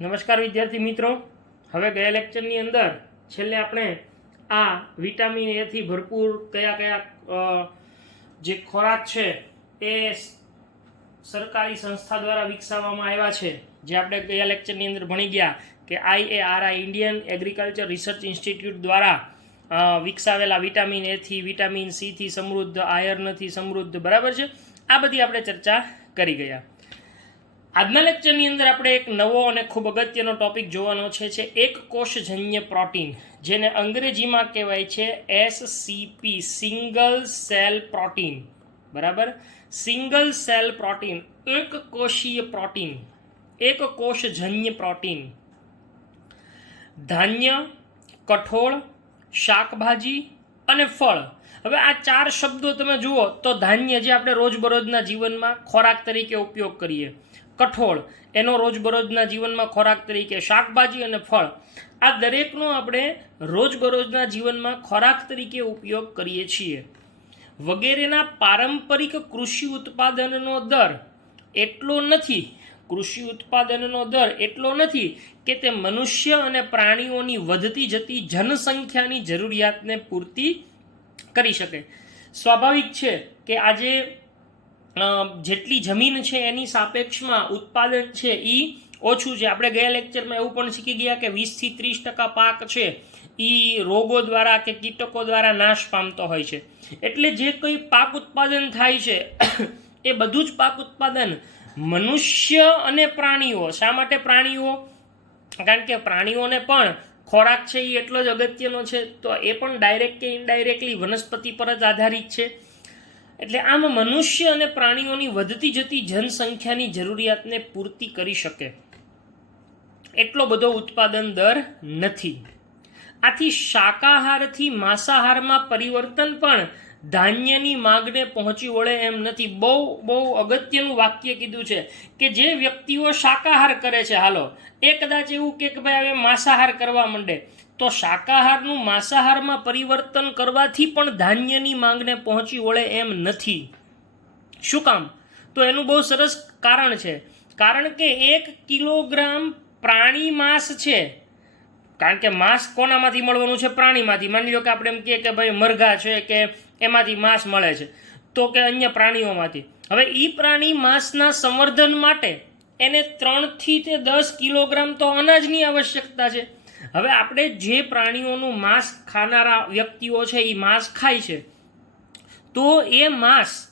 નમસ્કાર વિદ્યાર્થી મિત્રો, હવે ગયા લેક્ચરની અંદર છેલ્લે આપણે આ વિટામિન એ થી ભરપૂર કયા કયા જે ખોરાક છે એ સરકારી સંસ્થા દ્વારા વિકસાવવામાં આવ્યા છે, જે આપણે ગયા લેક્ચરની અંદર ભણી ગયા કે IARI Indian agriculture research institute દ્વારા વિકસાવેલા વિટામિન એ થી, વિટામિન સી થી સમૃદ્ધ, આયર્નથી સમૃદ્ધ, બરાબર છે. આ બધી આપણે ચર્ચા કરી ગયા. આજના લેક્ચરની અંદર આપણે એક નવો અને ખૂબ અગત્યનો ટોપિક જોવાનો છે એક કોષજન્ય પ્રોટીન, જેને અંગ્રેજીમાં કહેવાય છે SCP, સિંગલ સેલ પ્રોટીન. બરાબર, સિંગલ સેલ પ્રોટીન, એક કોષીય પ્રોટીન, એક કોષજન્ય પ્રોટીન. ધાન્ય, કઠોળ, શાકભાજી અને ફળ. હવે આ ચાર શબ્દો તમે જુઓ તો ધાન્ય, જે આપણે રોજબરોજના જીવનમાં ખોરાક તરીકે ઉપયોગ કરીએ, કઠોળ એનો રોજબરોજના જીવનમાં ખોરાક તરીકે, શાકભાજી અને ફળ, આ દરેકનો આપણે રોજબરોજના જીવનમાં ખોરાક તરીકે ઉપયોગ કરીએ છીએ. વગેરેના પારંપરિક કૃષિ ઉત્પાદનનો દર એટલો નથી, કે તે મનુષ્ય અને પ્રાણીઓની વધતી જતી જનસંખ્યાની જરૂરિયાતને પૂર્તિ કરી શકે. સ્વાભાવિક છે કે આજે જેટલી જમીન છે એની સાપેક્ષમાં ઉત્પાદન છે એ ઓછું છે. આપણે ગયા લેક્ચરમાં એવું પણ શીખી ગયા કે 20 થી 30% પાક છે એ રોગો દ્વારા કે કીટકો દ્વારા નાશ પામતો હોય છે. એટલે જે કંઈ પાક ઉત્પાદન થાય છે એ બધું જ પાક ઉત્પાદન મનુષ્ય અને પ્રાણીઓ, શા માટે પ્રાણીઓ? કારણ કે પ્રાણીઓને પણ ખોરાક છે એ એટલો જ અગત્યનો છે, તો એ પણ ડાયરેક્ટ કે ઇનડાયરેક્ટલી વનસ્પતિ પર જ આધારિત છે. એટલે આમ મનુષ્ય અને પ્રાણીઓની વધતી જતી જનસંખ્યાની જરૂરિયાતને પૂર્તિ કરી શકે એટલો બધો ઉત્પાદન દર નથી. આથી શાકાહારથી માંસાહારમાં પરિવર્તન પણ ધાન્યની માંગને પહોંચી વળે એમ નથી. બહુ અગત્યનું વાક્ય કીધું છે કે જે વ્યક્તિઓ શાકાહાર કરે છે, હાલો એ કદાચ એવું કે ભાઈ હવે માંસાહાર કરવા માંડે, તો શાકાહારનું માંસાહારમાં પરિવર્તન કરવાથી પણ ધાન્યની માંગને પહોંચી વળે એમ નથી. શું કામ? તો એનું બહુ સરસ કારણ છે. કારણ કે 1 કિલોગ્રામ પ્રાણી માંસ છે, કારણ કે માંસ કોનામાંથી મળવાનું છે? પ્રાણીમાંથી. માની લો કે આપણે એમ કહીએ કે ભાઈ મરઘા છે કે એમાંથી માંસ મળે છે, તો કે અન્ય પ્રાણીઓમાંથી. હવે એ પ્રાણી માંસના સંવર્ધન માટે એને 3 થી 10 કિલોગ્રામ તો અનાજની આવશ્યકતા છે. હવે આપણે જે પ્રાણીઓનું માંસ ખાનારા વ્યક્તિઓ છે એ માંસ ખાય છે, તો એ માંસ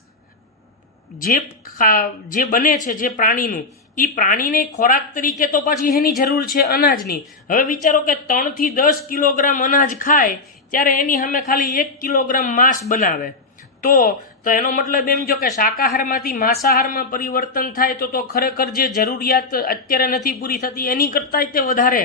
જે બને છે જે પ્રાણીનું, એ પ્રાણીને ખોરાક તરીકે તો પાછી એની જરૂર છે અનાજની. હવે વિચારો કે 3 થી 10 કિલોગ્રામ અનાજ ખાય ત્યારે એની સામે ખાલી 1 કિલોગ્રામ માંસ બનાવે, તો એનો મતલબ એમ જો કે શાકાહારમાંથી માંસાહારમાં પરિવર્તન થાય તો ખરેખર જે જરૂરિયાત અત્યારે નથી પૂરી થતી એની કરતાં તે વધારે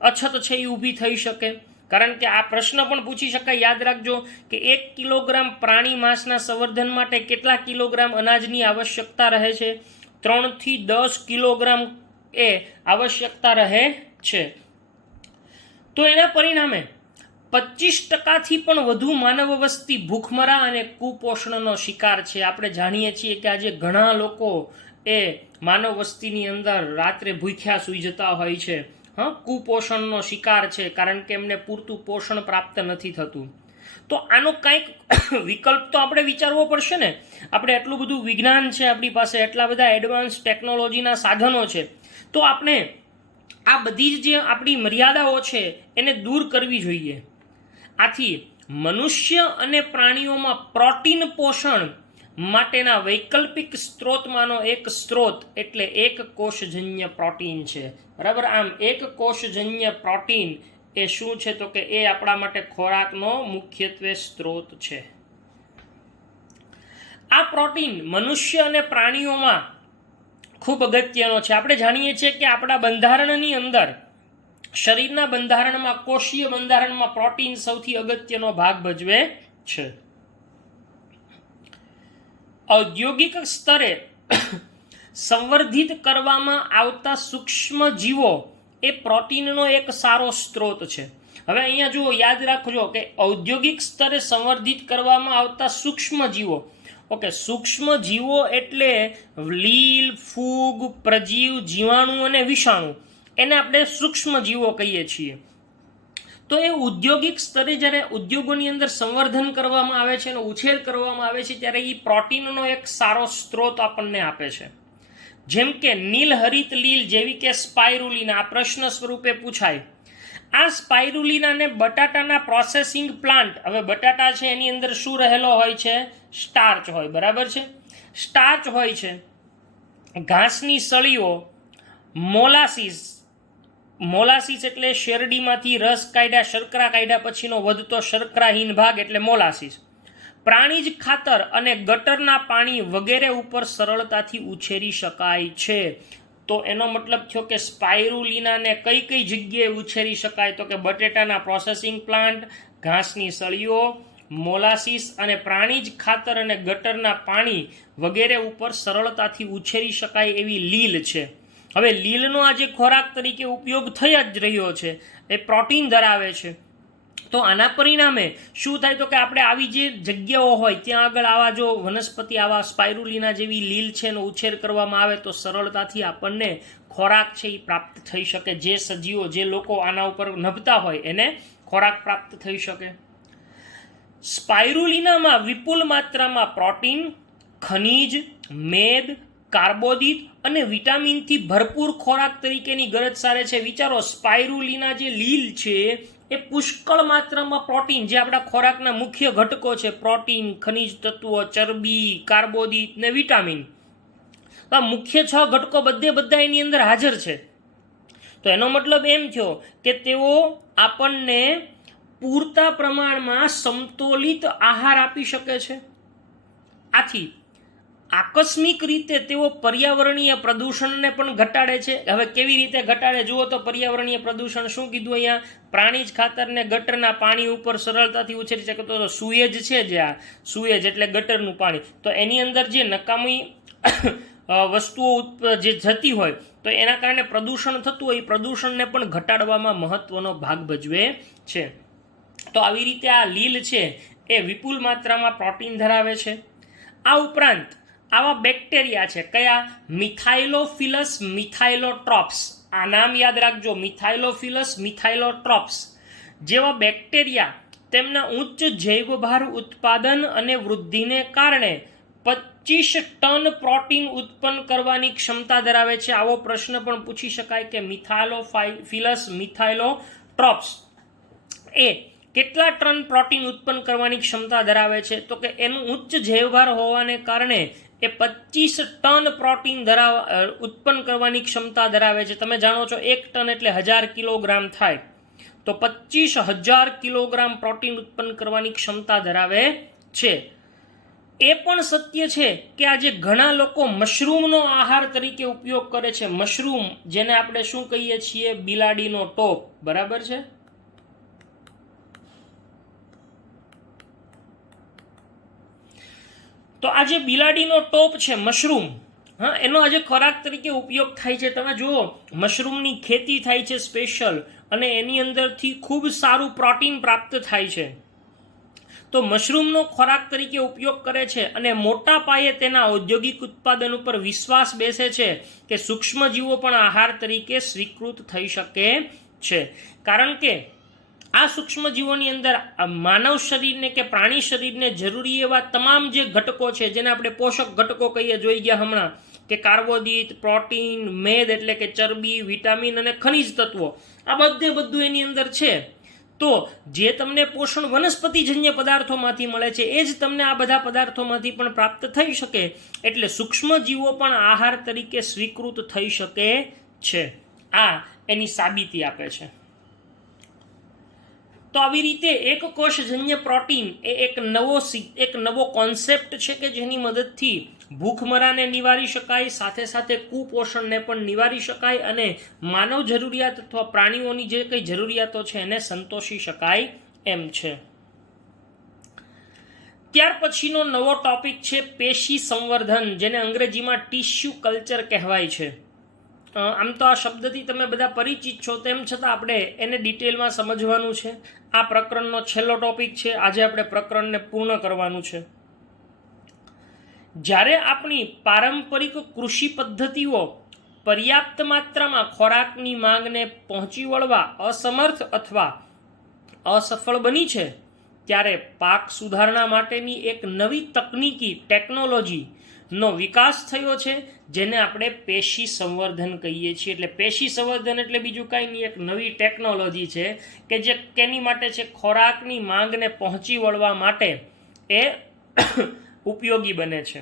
અછત છે એ ઊભી થઈ શકે. કારણ કે આ પ્રશ્ન પણ પૂછી શકાય, યાદ રાખજો કે 1 કિલોગ્રામ પ્રાણી માંસના સંવર્ધન માટે કેટલા કિલોગ્રામ અનાજની આવશ્યકતા રહે છે? 3 થી 10 કિલોગ્રામ એ આવશ્યકતા રહે છે. તો એના પરિણામે 25%થી પણ વધુ માનવ વસ્તી ભૂખમરા અને કુપોષણનો શિકાર છે. આપણે જાણીએ છીએ કે આજે ઘણા લોકો એ માનવ વસ્તીની અંદર રાત્રે ભૂખ્યા સૂઈ જતા હોય છે, કુપોષણનો શિકાર છે, કારણ કે એમને પૂરતું પોષણ પ્રાપ્ત નથી થતું. તો આનો કંઈક વિકલ્પ તો આપણે વિચારવો પડશે ને. આપણે એટલું બધું વિજ્ઞાન છે આપણી પાસે, એટલા બધા એડવાન્સ ટેકનોલોજીના સાધનો છે, તો આપણે આ બધી જ જે આપણી મર્યાદાઓ છે એને દૂર કરવી જોઈએ. આથી મનુષ્ય અને પ્રાણીઓમાં પ્રોટીન પોષણ માટેના વૈકલ્પિક સ્ત્રોતમાંનો એક સ્ત્રોત એટલે એક કોષજન્ય પ્રોટીન છે. બરાબર, આમ એક કોષજન્ય પ્રોટીન એ શું છે? તો કે એ આપણા માટે ખોરાકનો મુખ્યત્વે સ્ત્રોત છે. આ પ્રોટીન મનુષ્ય અને પ્રાણીઓમાં ખૂબ અગત્યનો છે. આપણે જાણીએ છીએ કે આપણા બંધારણની અંદર, શરીરના બંધારણમાં, કોષીય બંધારણમાં પ્રોટીન સૌથી અગત્યનો ભાગ ભજવે છે. ઔદ્યોગિક સ્તરે સંવર્ધિત કરવામાં આવતા સૂક્ષ્મ જીવો એ પ્રોટીનનો એક સારો સ્ત્રોત છે. હવે અહીંયા જુઓ, યાદ રાખજો કે ઔદ્યોગિક સ્તરે સંવર્ધિત કરવામાં આવતા સૂક્ષ્મ જીવો, ઓકે, સૂક્ષ્મ જીવો એટલે લીલ, ફૂગ, પ્રજીવ, જીવાણુ અને વિષાણુ. એને આપણે સૂક્ષ્મ જીવો કહીએ છીએ. તો એ ઔદ્યોગિક સ્તરે જ્યારે ઉદ્યોગોની અંદર સંવર્ધન કરવામાં આવે છે અને ઉછેર કરવામાં આવે છે ત્યારે એ પ્રોટીનનો એક સારો સ્ત્રોત આપણને આપે છે. જેમ કે નીલહરિત લીલ જેવી કે સ્પાઇરુલિના, આ પ્રશ્ન સ્વરૂપે પૂછાય. આ સ્પાઇરુલિનાને બટાટાના પ્રોસેસિંગ પ્લાન્ટ, હવે બટાટા છે એની અંદર શું રહેલો હોય છે? સ્ટાર્ચ હોય, બરાબર છે? સ્ટાર્ચ હોય છે, ઘાસની સળીઓ, મોલાસીસ એટલે શેરડીમાંથી રસ કાઢ્યા, શર્કરા કાઢ્યા પછીનો વધતો શર્કરાહીન ભાગ એટલે મોલાસીસ, પ્રાણીજ ખાતર અને ગટરના પાણી વગેરે ઉપર સરળતાથી ઉછેરી શકાય છે. તો એનો મતલબ થયો કે સ્પાઇરુલિનાને કઈ કઈ જગ્યાએ ઉછેરી શકાય? તો કે બટેટાના પ્રોસેસિંગ પ્લાન્ટ, ઘાસની સળીઓ, મોલાસીસ અને પ્રાણીજ ખાતર અને ગટરના પાણી વગેરે ઉપર સરળતાથી ઉછેરી શકાય એવી લીલ છે. હવે લીલનો આજે ખોરાક તરીકે ઉપયોગ થઈ જ રહ્યો છે, એ પ્રોટીન ધરાવે છે. તો આના પરિણામે શું થાય? તો કે આપણે આવી જે જગ્યાઓ હોય ત્યાં આગળ આવા જો વનસ્પતિ, આવા સ્પાઇરુલિના જેવી લીલ છે એનો ઉછેર કરવામાં આવે તો સરળતાથી આપણને ખોરાક છે એ પ્રાપ્ત થઈ શકે. જે સજીવો, જે લોકો આના ઉપર નભતા હોય એને ખોરાક પ્રાપ્ત થઈ શકે. સ્પાઇરુલિનામાં વિપુલ માત્રામાં પ્રોટીન, ખનિજ, મેદ, કાર્બોદિત અને વિટામિનથી ભરપૂર ખોરાક તરીકેની ગરજ સારે છે. વિચારો, સ્પાઇરુલિના જે લીલ છે એ પુષ્કળ માત્રામાં પ્રોટીન, જે આપણા ખોરાકના મુખ્ય ઘટકો છે, પ્રોટીન, ખનિજ તત્વો, ચરબી, કાર્બોદિત ને વિટામિન, આ મુખ્ય 6 ઘટકો બધા એની અંદર હાજર છે. તો એનો મતલબ એમ થયો કે તેઓ આપણને પૂરતા પ્રમાણમાં સમતોલિત આહાર આપી શકે છે. આથી આકસ્મિક રીતે તેઓ પર્યાવરણીય પ્રદૂષણને પણ ઘટાડે છે. હવે કેવી રીતે ઘટાડે જુઓ તો, પર્યાવરણીય પ્રદૂષણ શું કીધું અહીંયા? પ્રાણીજ ખાતરને ગટરના પાણી ઉપર સરળતાથી ઉછેરી શકે. તો સુએજ છે, જે આ સુએજ એટલે ગટરનું પાણી, તો એની અંદર જે નકામી વસ્તુઓ જે જતી હોય તો એના કારણે પ્રદૂષણ થતું હોય, એ પ્રદૂષણને પણ ઘટાડવામાં મહત્વનો ભાગ ભજવે છે. તો આવી રીતે આ લીલ છે એ વિપુલ માત્રામાં પ્રોટીન ધરાવે છે. આ ઉપરાંત આવા બેક્ટેરિયા છે, કયા? મિથાઇલોફિલસ મિથાઇલોટ્રોપ્સ. આ નામ યાદ રાખજો, મિથાઇલોફિલસ મિથાઇલોટ્રોપ્સ જેવા બેક્ટેરિયા તેમના ઉચ્ચ જૈવભાર ઉત્પાદન અને વૃદ્ધિને કારણે 25 ટન પ્રોટીન ઉત્પન્ન કરવાની ક્ષમતા ધરાવે છે. આવો પ્રશ્ન પણ પૂછી શકાય કે મિથાઇલોફિલસ મિથાઇલોટ્રોપ્સ એ કેટલા ટન પ્રોટીન ઉત્પન્ન કરવાની ક્ષમતા ધરાવે છે? તો કે એનું ઉચ્ચ જૈવભાર હોવાને કારણે એ 25 ટન પ્રોટીન ઉત્પન્ન કરવાની ક્ષમતા ધરાવે છે. તમે જાણો છો 1 ટન એટલે 1000 કિલોગ્રામ થાય, તો 25,000 કિલોગ્રામ પ્રોટીન ઉત્પન્ન કરવાની ક્ષમતા ધરાવે છે. એ પણ સત્ય છે કે આજે ઘણા લોકો મશરૂમનો આહાર તરીકે ઉપયોગ કરે છે. મશરૂમ, જેને આપણે શું કહીએ છીએ? બિલાડીનો ટોપ, બરાબર છે? તો આ જે બિલાડીનો ટોપ છે, મશરૂમ, હા, એનો આજે ખોરાક તરીકે ઉપયોગ થાય છે. તમે જુઓ, મશરૂમની ખેતી થાય છે સ્પેશિયલ, અને એની અંદરથી ખૂબ સારું પ્રોટીન પ્રાપ્ત થાય છે. તો મશરૂમનો ખોરાક તરીકે ઉપયોગ કરે છે અને મોટા પાયે તેના ઔદ્યોગિક ઉત્પાદન ઉપર વિશ્વાસ બેસે છે કે સૂક્ષ્મજીવો પણ આહાર તરીકે સ્વીકૃત થઈ શકે છે. કારણ કે આ સૂક્ષ્મજીવોની અંદર માનવ શરીરને કે પ્રાણી શરીરને જરૂરી એવા તમામ જે ઘટકો છે, જેને આપણે પોષક ઘટકો કહીએ, જોઈ ગયા હમણાં કે કાર્બોદિત, પ્રોટીન, મેદ એટલે કે ચરબી, વિટામિન અને ખનિજ તત્વો, આ બધું એની અંદર છે. તો જે તમને પોષણ વનસ્પતિજન્ય પદાર્થોમાંથી મળે છે એ જ તમને આ બધા પદાર્થોમાંથી પણ પ્રાપ્ત થઈ શકે. એટલે સૂક્ષ્મજીવો પણ આહાર તરીકે સ્વીકૃત થઈ શકે છે. આ એની સાબિતી આપે છે. તો આવી રીતે એક કોષજન્ય પ્રોટીન એ એક નવો કોન્સેપ્ટ છે કે જેની મદદથી ભૂખમરાને નિવારી શકાય, સાથે સાથે કુપોષણને પણ નિવારી શકાય અને માનવ જરૂરિયાત અથવા પ્રાણીઓની જે કંઈ જરૂરિયાતો છે એને સંતોષી શકાય એમ છે. ત્યાર પછીનો નવો ટોપિક છે પેશી સંવર્ધન, જેને અંગ્રેજીમાં ટિશ્યુ કલ્ચર કહેવાય છે. આમ તો આ શબ્દથી તમે બધા પરિચિત છો, તેમ છતાં આપણે એને ડિટેલમાં સમજવાનું છે. આ પ્રકરણનો છેલ્લો ટોપિક છે. આજે આપણે પ્રકરણને પૂર્ણ કરવાનું છે. જ્યારે આપણી પારંપરિક કૃષિ પદ્ધતિઓ પર્યાપ્ત માત્રામાં ખોરાકની માંગને પહોંચી વળવા અસમર્થ અથવા અસફળ બની છે, ત્યારે પાક સુધારણા માટેની એક નવી તકનીકી ટેકનોલોજીનો વિકાસ થયો છે, જેને આપણે પેશી સંવર્ધન કહીએ છીએ. એટલે પેશી સંવર્ધન એટલે બીજું કાંઈ નહીં, એક નવી ટેકનોલોજી છે કે જે કેની માટે છે? ખોરાકની માંગને પહોંચી વળવા માટે એ ઉપયોગી બને છે.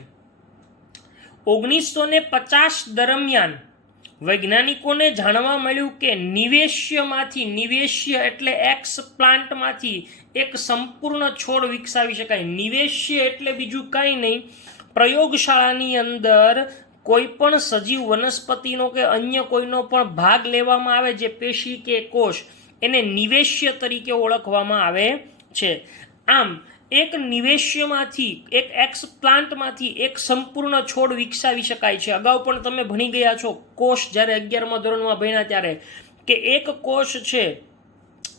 1950 દરમિયાન વૈજ્ઞાનિકોને જાણવા મળ્યું કે નિવેશ્ય એટલે એક્સ પ્લાન્ટમાંથી એક સંપૂર્ણ છોડ વિકસાવી શકાય. નિવેશ્ય એટલે બીજું કાંઈ નહીં, પ્રયોગશાળાની અંદર કોઈ પણ સજીવ વનસ્પતિનો કે અન્ય કોઈનો પણ ભાગ લેવામાં આવે, જે પેશી કે કોષ, એને નિવેશ્ય તરીકે ઓળખવામાં આવે છે. આમ એક નિવેશ્યમાંથી, એક એક્સ પ્લાન્ટમાંથી એક સંપૂર્ણ છોડ વિકસાવી શકાય છે. અગાઉ પણ તમે ભણી ગયા છો કોષ, જ્યારે 11મા ધોરણમાં ભણ્યા ત્યારે, કે એક કોષ છે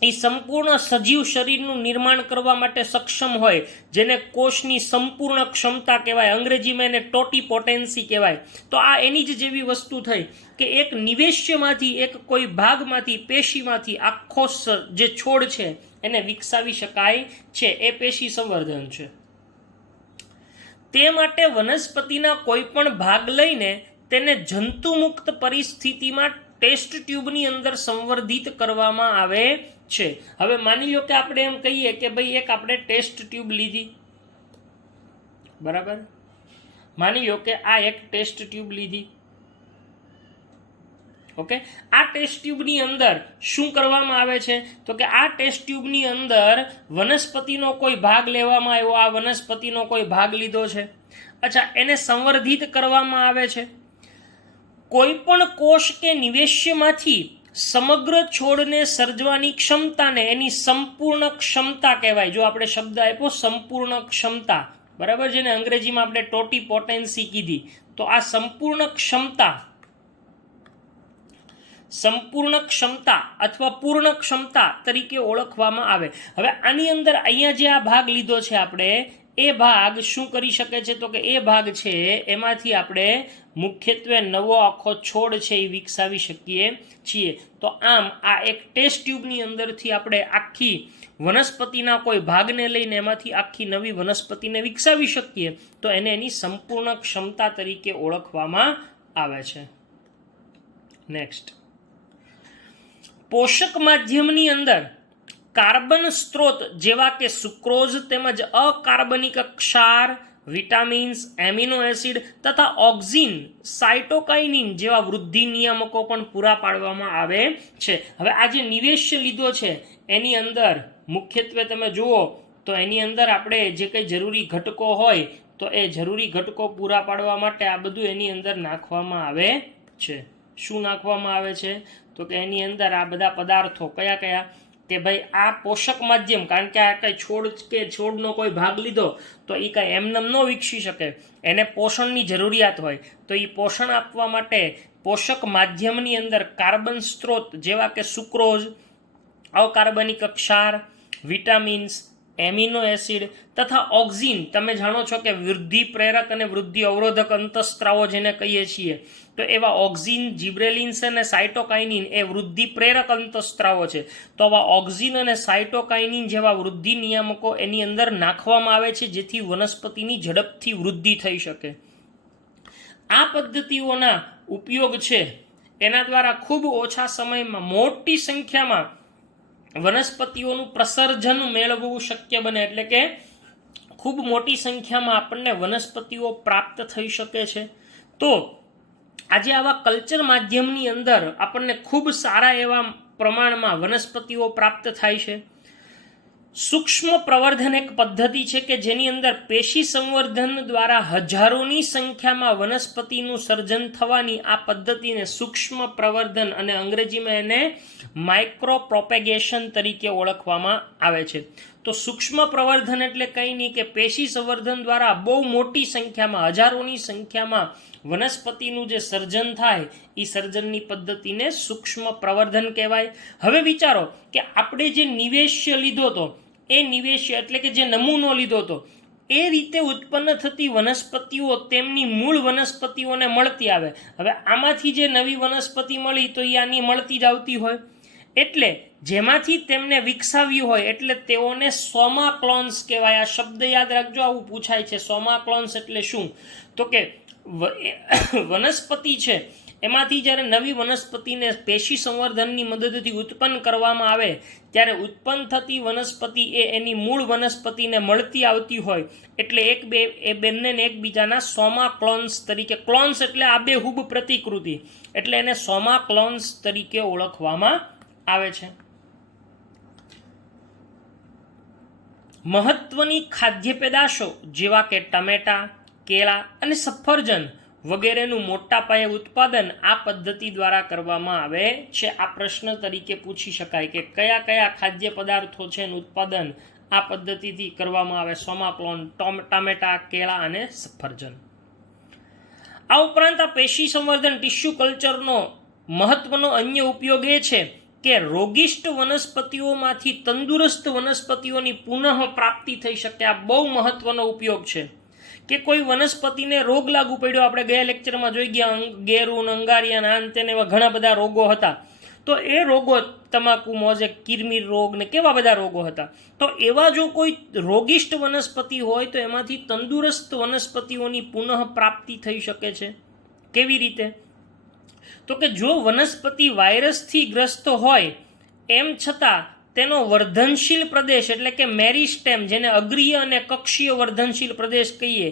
એ સંપૂર્ણ સજીવ શરીરનું નિર્માણ કરવા માટે સક્ષમ હોય, જેને કોષની સંપૂર્ણ ક્ષમતા કહેવાય. અંગ્રેજીમાં એને ટોટીપોટેન્સી કહેવાય. તો આ એની જ જેવી વસ્તુ થઈ કે એક નિવેશ્યમાંથી, એક કોઈ ભાગમાંથી, પેશીમાંથી આખો જે છોડ છે એને વિકસાવી શકાય છે. એ પેશી સંવર્ધન છે. તે માટે વનસ્પતિના કોઈ પણ ભાગ લઈને તેને જંતુમુક્ત પરિસ્થિતિમાં ટેસ્ટ ટ્યુબની અંદર સંવર્ધિત કરવામાં આવે છે. હવે માની લો કે આપણે એમ કહીએ કે ભાઈ એક આપણે ટેસ્ટ ટ્યુબ લીધી, બરાબર? માની લો કે આ એક ટેસ્ટ ટ્યુબ લીધી. ઓકે, આ ટેસ્ટ ટ્યુબની અંદર શું કરવામાં આવે છે? તો કે આ ટેસ્ટ ટ્યુબની અંદર વનસ્પતિનો કોઈ ભાગ લેવામાં આવ્યો, આ વનસ્પતિનો કોઈ ભાગ લીધો છે. અચ્છા, એને સંવર્ધિત કરવામાં આવે છે. કોઈ પણ કોષ કે નિવેશ્યમાંથી સમગ્ર છોડને સર્જવાની ક્ષમતાને એની સંપૂર્ણ ક્ષમતા કહેવાય. જો આપણે શબ્દ આપ્યો સંપૂર્ણ ક્ષમતા, બરાબર, જેને અંગ્રેજીમાં આપણે ટોટીપોટેન્સી કીધી, તો આ સંપૂર્ણ ક્ષમતા અથવા પૂર્ણ ક્ષમતા તરીકે ઓળખવામાં આવે. હવે આની અંદર અહીંયા જે આ ભાગ લીધો છે આપણે, એ ભાગ શું કરી શકે છે? તો કે એ ભાગ છે એમાંથી આપણે મુખ્યત્વે નવો આખો છોડ છે એ વિકસાવી શકીએ છીએ. તો આમ આ એક ટેસ્ટ ટ્યુબની અંદરથી આપણે આખી વનસ્પતિના કોઈ ભાગને લઈને એમાંથી આખી નવી વનસ્પતિને વિકસાવી શકીએ, તો એને એની સંપૂર્ણ ક્ષમતા તરીકે ઓળખવામાં આવે છે. નેક્સ્ટ, પોષક માધ્યમની અંદર કાર્બન સ્ત્રોત જેવા કે સુક્રોઝ તેમજ અકાર્બનિક ક્ષાર, વિટામિન્સ, એમિનો એસિડ તથા ઓક્સિન, સાયટોકાઇનિન જેવા વૃદ્ધિ નિયામકો પણ પૂરા પાડવામાં આવે છે. હવે આ જે નિવેશ્ય લીધો છે એની અંદર મુખ્યત્વે તમે જુઓ તો એની અંદર આપણે જે કંઈ જરૂરી ઘટકો હોય તો એ જરૂરી ઘટકો પૂરા પાડવા માટે આ બધું એની અંદર નાખવામાં આવે છે. શું નાખવામાં આવે છે? તો કે એની અંદર આ બધા પદાર્થો કયા કયા? કે ભાઈ આ પોષક માધ્યમ, કારણ કે આ કંઈ છોડ કે છોડનો કોઈ ભાગ લીધો તો એ કંઈ એમનેમ ન વિકસી શકે, એને પોષણની જરૂરિયાત હોય. તો એ પોષણ આપવા માટે પોષક માધ્યમની અંદર કાર્બન સ્ત્રોત જેવા કે સુક્રોઝ, અકાર્બનિક ક્ષાર, વિટામિન્સ, એમિનો એસિડ તથા ઓક્સિન, તમે જાણો છો કે વૃદ્ધિ પ્રેરક અને વૃદ્ધિ અવરોધક અંતઃસ્ત્રાવો જેને કહીએ છીએ, તો એવા ઓક્સિન, જિબ્રેલિન્સ અને સાયટોકાઇનિન એ વૃદ્ધિ પ્રેરક અંતઃસ્ત્રાવો છે. તો આવા ઓક્સિન અને સાયટોકાઇનિન જેવા વૃદ્ધિ નિયામકો એની અંદર નાખવામાં આવે છે, જેથી વનસ્પતિની ઝડપથી વૃદ્ધિ થઈ શકે. આ પદ્ધતિઓના ઉપયોગ છે એના દ્વારા ખૂબ ઓછા સમયમાં મોટી સંખ્યામાં વનસ્પતિઓનું પ્રસર્જન મેળવવું શક્ય બને. એટલે કે ખૂબ મોટી સંખ્યામાં આપણને વનસ્પતિઓ પ્રાપ્ત થઈ શકે છે. તો આજે આવા કલ્ચર માધ્યમની અંદર આપણને ખૂબ સારા એવા પ્રમાણમાં વનસ્પતિઓ પ્રાપ્ત થાય છે. સૂક્ષ્મ પ્રવર્ધન એક પદ્ધતિ છે કે જેની અંદર પેશી સંવર્ધન દ્વારા હજારોની સંખ્યામાં વનસ્પતિનું સર્જન થવાની આ પદ્ધતિને સૂક્ષ્મ પ્રવર્ધન અને અંગ્રેજીમાં એને માઇક્રો પ્રોપેગેશન તરીકે ઓળખવામાં આવે છે. તો સૂક્ષ્મ પ્રવર્ધન એટલે કંઈ નહીં કે પેશી સંવર્ધન દ્વારા બહુ મોટી સંખ્યામાં, હજારોની સંખ્યામાં વનસ્પતિનું જે સર્જન થાય એ સર્જનની પદ્ધતિને સૂક્ષ્મ પ્રવર્ધન કહેવાય. હવે વિચારો કે આપણે જે નિવેશ્ય લીધો હતો, એ નિવેશ્ય એટલે કે જે નમૂનો લીધો હતો, એ રીતે ઉત્પન્ન થતી વનસ્પતિઓ તેમની મૂળ વનસ્પતિઓને મળતી આવે. હવે આમાંથી જે નવી વનસ્પતિ મળી તો એ આની મળતી જ આવતી હોય, એટલે જેમાંથી તેમને વિકસાવ્યું હોય એટલે તેઓને સોમા ક્લોન્સ કહેવાય. આ શબ્દ યાદ રાખજો, આવું પૂછાય છે. સોમા ક્લોન્સ એટલે શું? તો કે વનસ્પતિ છે એમાંથી જ્યારે નવી વનસ્પતિને પેશી સંવર્ધનની મદદથી ઉત્પન્ન કરવામાં આવે ત્યારે ઉત્પન્ન થતી વનસ્પતિ એ એની મૂળ વનસ્પતિને મળતી આવતી હોય એટલે એ બંનેને એકબીજાના સોમા ક્લોન્સ તરીકે, ક્લોન્સ એટલે આબેહૂબ પ્રતિકૃતિ, એટલે એને સોમા ક્લોન્સ તરીકે ઓળખવામાં આવે છે. મહત્વની ખાદ્ય પેદાશો જેવા કે ટમેટા, કેળા અને સફરજન વગેરેનું મોટા પાયે ઉત્પાદન આ પદ્ધતિ દ્વારા કરવામાં આવે છે. આ પ્રશ્ન તરીકે પૂછી શકાય કે કયા કયા ખાદ્ય પદાર્થો છે એનું ઉત્પાદન આ પદ્ધતિથી કરવામાં આવે? સોમા ક્લોન, ટામેટા, કેળા અને સફરજન. આ ઉપરાંત આ પેશી સંવર્ધન ટિશ્યુ કલ્ચરનો મહત્વનો અન્ય ઉપયોગ એ છે કે રોગિષ્ટ વનસ્પતિઓમાંથી તંદુરસ્ત વનસ્પતિઓની પુનઃ પ્રાપ્તિ થઈ શકે. આ બહુ મહત્વનો ઉપયોગ છે કે કોઈ વનસ્પતિને રોગ લાગુ પડ્યો, આપણે ગયા લેક્ચરમાં જોઈ ગયા, ગેરુન, અંગારિયા, આન તેને એવા ઘણા બધા રોગો હતા. તો એ રોગો, તમાકુ મોઝેક, કિરમીર રોગ ને કેવા બધા રોગો હતા. તો એવા જો કોઈ રોગિષ્ટ વનસ્પતિ હોય તો એમાંથી તંદુરસ્ત વનસ્પતિઓની પુનઃ પ્રાપ્તિ થઈ શકે છે. કેવી રીતે? તો કે જો વનસ્પતિ વાયરસથી ગ્રસ્ત હોય એમ છતાં તેનો વર્ધનશીલ પ્રદેશ એટલે કે મેરિસ્ટેમ, જેને અગ્રીય અને કક્ષીય વર્ધનશીલ પ્રદેશ કહીએ,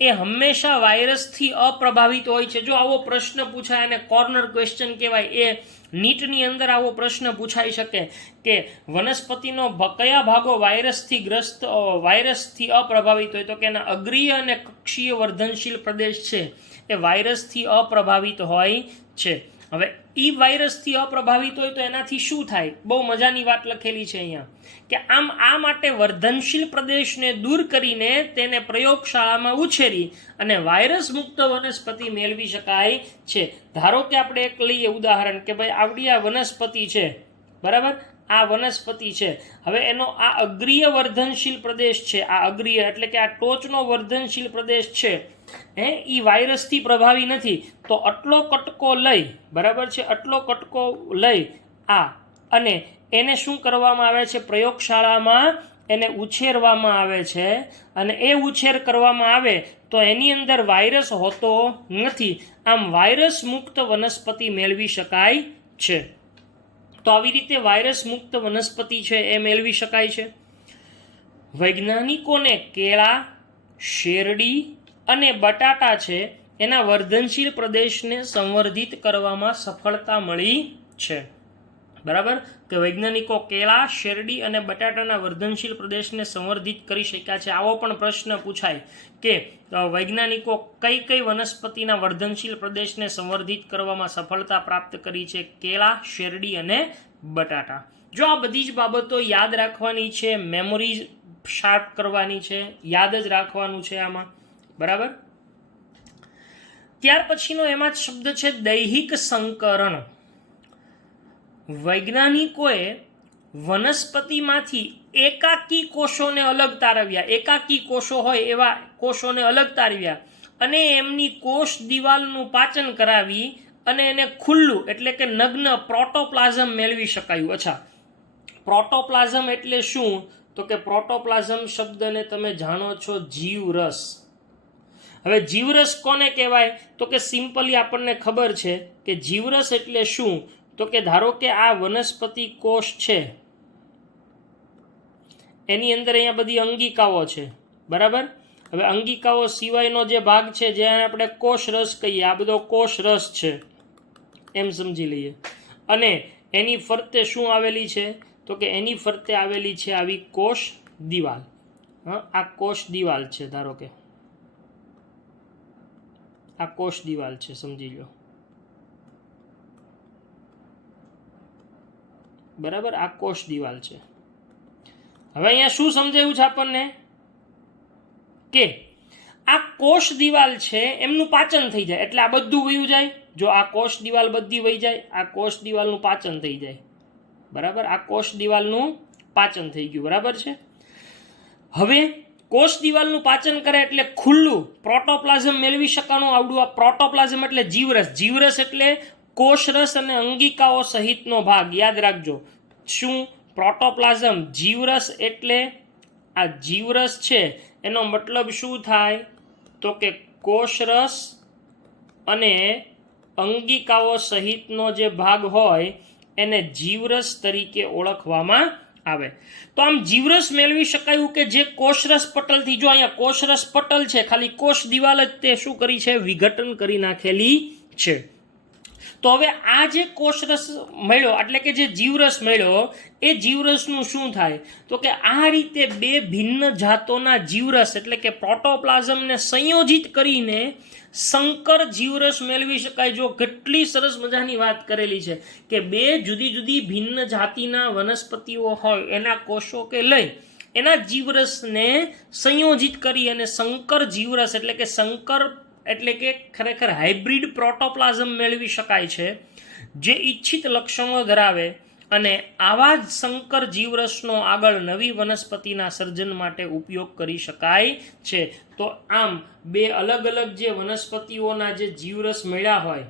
એ હંમેશા વાયરસથી અપ્રભાવિત હોય છે. જો આવો પ્રશ્ન પૂછાય અને કોર્નર ક્વેશ્ચન કહેવાય, એ નીટની અંદર આવો પ્રશ્ન પૂછાઈ શકે કે વનસ્પતિનો કયા ભાગો વાયરસથી અપ્રભાવિત હોય, તો કે એના અગ્રીય અને કક્ષીય વર્ધનશીલ પ્રદેશ છે એ વાયરસથી અપ્રભાવિત હોય છે. હવે એ વાયરસથી અપ્રભાવિત હોય તો એનાથી શું થાય? બહુ મજાની વાત લખેલી છે અહીંયા કે આ માટે વર્ધનશીલ પ્રદેશને દૂર કરીને તેને પ્રયોગશાળામાં ઉછેરી અને વાયરસ મુક્ત વનસ્પતિ મેળવી શકાય છે. ધારો કે આપણે એક લઈએ ઉદાહરણ કે ભાઈ આવડી આ વનસ્પતિ છે, બરાબર? આ વનસ્પતિ છે, હવે એનો આ અગ્રીય વર્ધનશીલ પ્રદેશ છે, આ અગ્રીય એટલે કે આ ટોચનો વર્ધનશીલ પ્રદેશ છે એ વાયરસથી પ્રભાવી નથી. તો આટલો કટકો લઈ, બરાબર છે, આટલો કટકો લઈ અને એને શું કરવામાં આવે છે? પ્રયોગશાળામાં એને ઉછેરવામાં આવે છે અને એ ઉછેર કરવામાં આવે તો એની અંદર વાયરસ હોતો નથી. આમ વાયરસ મુક્ત વનસ્પતિ મેળવી શકાય છે. તો આવી રીતે વાયરસ મુક્ત વનસ્પતિ છે એ મેળવી શકાય છે. વૈજ્ઞાનિકોને કેળા, શેરડી અને બટાટા છે એના વર્ધનશીલ પ્રદેશને સંવર્ધિત કરવામાં સફળતા મળી છે. બરાબર? કે વૈજ્ઞાનિકો કેળા, શેરડી અને બટાટાના વર્ધનશીલ પ્રદેશને સંવર્ધિત કરી શક્યા છે. આવો પણ પ્રશ્ન પૂછાય કે વૈજ્ઞાનિકો કઈ કઈ વનસ્પતિના વર્ધનશીલ પ્રદેશને સંવર્ધિત કરવામાં સફળતા પ્રાપ્ત કરી છે? કેળા, શેરડી અને બટાટા. જો આ બધી જ બાબતો યાદ રાખવાની છે, મેમોરી શાર્પ કરવાની છે, યાદ જ રાખવાનું છે આમાં, બરાબર? ત્યાર પછીનો એમાં જ શબ્દ છે દૈહિક સંકરણ. વૈજ્ઞાનિકોએ વનસ્પતિમાંથી એકાકી કોષોને અલગ તારવ્યા, એકાકી કોષો હોય એવા કોષોને અલગ તારવ્યા અને એમની કોષ દિવાલનું પાચન કરાવી અને એને ખુલ્લું એટલે કે નગ્ન પ્રોટોપ્લાઝમ મેળવી શકાયું. અચ્છા, પ્રોટોપ્લાઝમ એટલે શું? તો કે પ્રોટોપ્લાઝમ શબ્દને તમે જાણો છો જીવરસ. હવે જીવરસ કોને કહેવાય? તો કે સિમ્પલી આપણને ખબર છે કે જીવરસ એટલે શું? તો કે ધારો કે આ વનસ્પતિ કોષ છે, એની અંદર અહીંયા બધી અંગિકાઓ છે, બરાબર? હવે અંગિકાઓ સિવાયનો જે ભાગ છે જેને આપણે કોષ રસ કહીએ, આ બધો કોષ રસ છે એમ સમજી લઈએ. અને એની ફરતે શું આવેલી છે? તો કે એની ફરતે આવેલી છે આવી કોષ દિવાલ. આ કોષ દિવાલ છે, ધારો કે આ કોષ દિવાલ છે, સમજી લો, બરાબર? આ કોષ દિવાલ છે. હવે અહીંયા શું સમજાયું છે આપણને કે આ કોષ દિવાલ છે એમનું પાચન થઈ જાય એટલે આ બધું વયું જાય. જો આ કોષ દિવાલ બધી વહી જાય, આ કોષ દિવાલનું પાચન થઈ જાય, બરાબર? આ કોષ દિવાલનું પાચન થઈ ગયું, બરાબર છે? હવે કોષ દિવાલનું પાચન કરે એટલે ખુલ્લું પ્રોટોપ્લાઝમ મેળવી શકાનું આવડું આ પ્રોટોપ્લાઝમ એટલે જીવરસ. જીવરસ એટલે કોષરસ અને અંગિકાઓ સહિતનો ભાગ. યાદ રાખજો શું પ્રોટોપ્લાઝમ જીવરસ એટલે આ જીવરસ છે એનો મતલબ શું થાય તો કે કોષરસ અને અંગિકાઓ સહિતનો જે ભાગ હોય એને જીવરસ તરીકે ઓળખવામાં આવે. તો આમ જીવરસ મેળવી શકાયું કે જે કોષરસ પટલથી, જો અહીંયા કોષરસ પટલ છે, ખાલી કોષ દિવાલ જ તે શું કરી છે વિઘટન કરી નાખેલી છે. તો હવે આ જે કોષરસ મળ્યો એટલે કે જે જીવરસ મળ્યો એ જીવરસનું શું થાય તો કે આ રીતે બે ભિન્ન જાતોના જીવરસ એટલે કે પ્રોટોપ્લાઝમને સંયોજિત કરીને સંકર જીવરસ મેળવી શકાય. જો કેટલી સરસ મજાની વાત કરેલી છે કે બે જુદી જુદી ભિન્ન જાતિના વનસ્પતિઓ હોય એના કોષો કે લઈ એના જીવરસને સંયોજિત કરી અને સંકર જીવરસ એટલે કે સંકર એટલે કે ખરેખર હાઇબ્રિડ પ્રોટોપ્લાઝમ મેળવી શકાય છે જે ઈચ્છિત લક્ષણો ધરાવે અને આવા જ સંકર જીવરસનો આગળ નવી વનસ્પતિના સર્જન માટે ઉપયોગ કરી શકાય છે. તો આમ બે અલગ અલગ જે વનસ્પતિઓના જે જીવરસ મળ્યા હોય,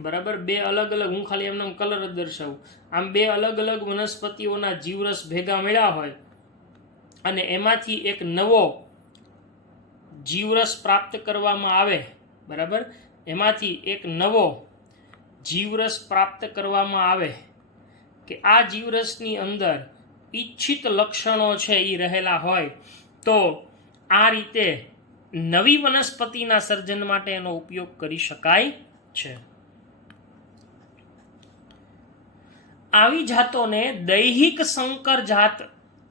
બરાબર, બે અલગ અલગ, હું ખાલી એમનો કલર જ દર્શાવું, આમ બે અલગ અલગ વનસ્પતિઓના જીવરસ ભેગા મળ્યા હોય અને એમાંથી એક નવો જીવરસ પ્રાપ્ત કરવામાં આવે, બરાબર, એમાંથી એક નવો જીવરસ પ્રાપ્ત કરવામાં આવે કે આ જીવરસની અંદર ઈચ્છિત લક્ષણો છે એ રહેલા હોય તો આ રીતે નવી વનસ્પતિના સર્જન માટે એનો ઉપયોગ કરી શકાય છે. આવી જાતોને દૈહિક સંકર જાત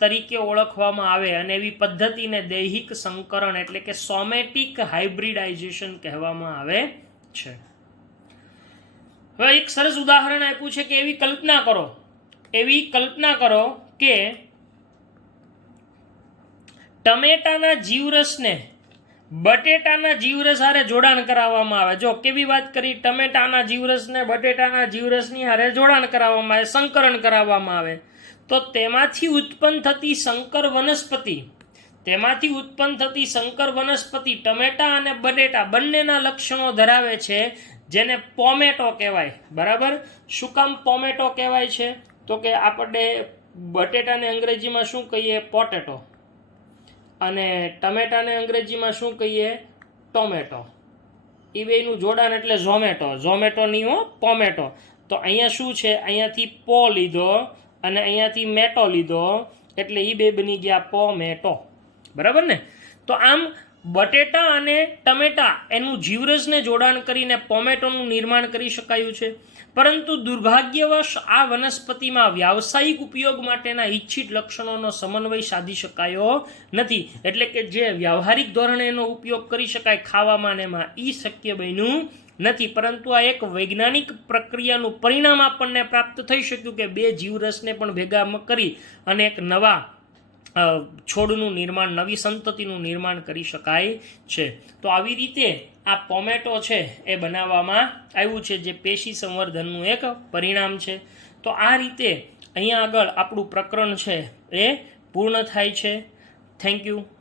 તરીકે ઓળખવામાં આવે અને એવી પદ્ધતિને દૈહિક સંકરણ એટલે કે સોમેટિક હાઇબ્રિડાઇઝેશન કહેવામાં આવે છે. હવે એક સરસ ઉદાહરણ આપ્યું છે કે એવી કલ્પના કરો કે ટમેટાના જીવરસને બટેટાના જીવરસ હારે જોડાણ કરાવવામાં આવે. જો કેવી વાત કરી, ટમેટાના જીવરસને બટેટાના જીવરસની હારે જોડાણ કરાવવામાં આવે, સંકરણ કરાવવામાં આવે તો તેમાંથી ઉત્પન્ન થતી સંકર વનસ્પતિ ટમેટા અને બટેટા બંનેના લક્ષણો ધરાવે છે જેને પોમેટો કહેવાય. બરાબર, શું કામ પોમેટો કહેવાય છે તો કે આપણે બટેટાને અંગ્રેજીમાં શું કહીએ પોટેટો અને ટમેટાને અંગ્રેજીમાં શું કહીએ ટોમેટો. એ બેનું જોડાણ એટલે ઝોમેટો નહીં હો, પોમેટો. તો અહીંયા શું છે, અહીંયાથી પો લીધો અને અહીંયાથી મેટો લીધો એટલે એ બે બની ગયા પોમેટો. બરાબર ને? તો આમ બટેટા અને ટમેટા એનું જીવરસને જોડાણ કરીને પોમેટોનું નિર્માણ કરી શકાયું છે. પરંતુ દુર્ભાગ્યવશ આ વનસ્પતિમાં વ્યાવસાયિક ઉપયોગ માટેના ઈચ્છિત લક્ષણોનો સમન્વય સાધી શકાયો નથી. એટલે કે જે વ્યવહારિક ધોરણે એનો ઉપયોગ કરી શકાય ખાવામાં ને એમાં એ શક્ય બન્યું નથી. પરંતુ આ એક વૈજ્ઞાનિક પ્રક્રિયાનું પરિણામ આપણને પ્રાપ્ત થઈ શક્યું કે બે જીવરસને પણ ભેગા કરી અને એક નવા છોડનું નિર્માણ, નવી સંતતિનું નિર્માણ કરી શકાય છે. તો આવી રીતે આ પોમેટો છે એ બનાવવામાં આવ્યું છે જે પેશી સંવર્ધનનું એક પરિણામ છે. તો આ રીતે અહીંયા આગળ આપણું પ્રકરણ છે એ પૂર્ણ થાય છે. Thank you.